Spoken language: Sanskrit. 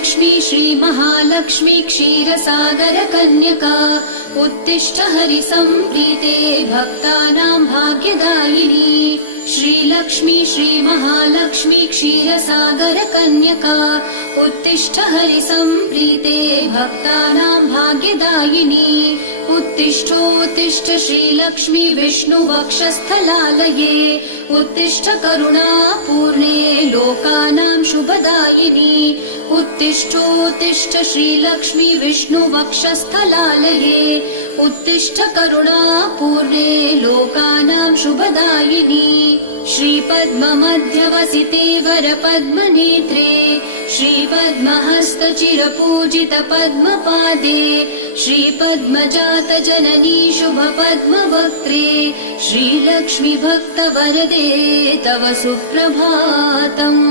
श्रीलक्ष्मी श्रीमहालक्ष्मी क्षीरसागरकन्यका उत्तिष्ठ हरिसम्प्रीते भक्तानां भाग्यदायिनी। श्रीलक्ष्मी श्रीमहालक्ष्मी क्षीरसागरकन्यका उत्तिष्ठ हरिसम्प्रीते भक्तानां भाग्यदायिनी। उत्तिष्ठोत्तिष्ठ श्रीलक्ष्मी विष्णुवक्षस्थलालये उत्तिष्ठ करुणापूर्णे लोकानां शुभदायिनी। उत्तिष्ठोत्तिष्ठ श्रीलक्ष्मी विष्णुवक्षस्थलालये उत्तिष्ठ करुणापूर्णे लोकानां शुभदायिनी। श्रीपद्ममध्यवसिते वरपद्मनेत्रे श्रीपद्महस्तचिरपूजित पद्मपादे श्रीपद्मजातजननी शुभपद्मवक्त्रे श्रीलक्ष्मी भक्तवरदे तव सुप्रभातम्।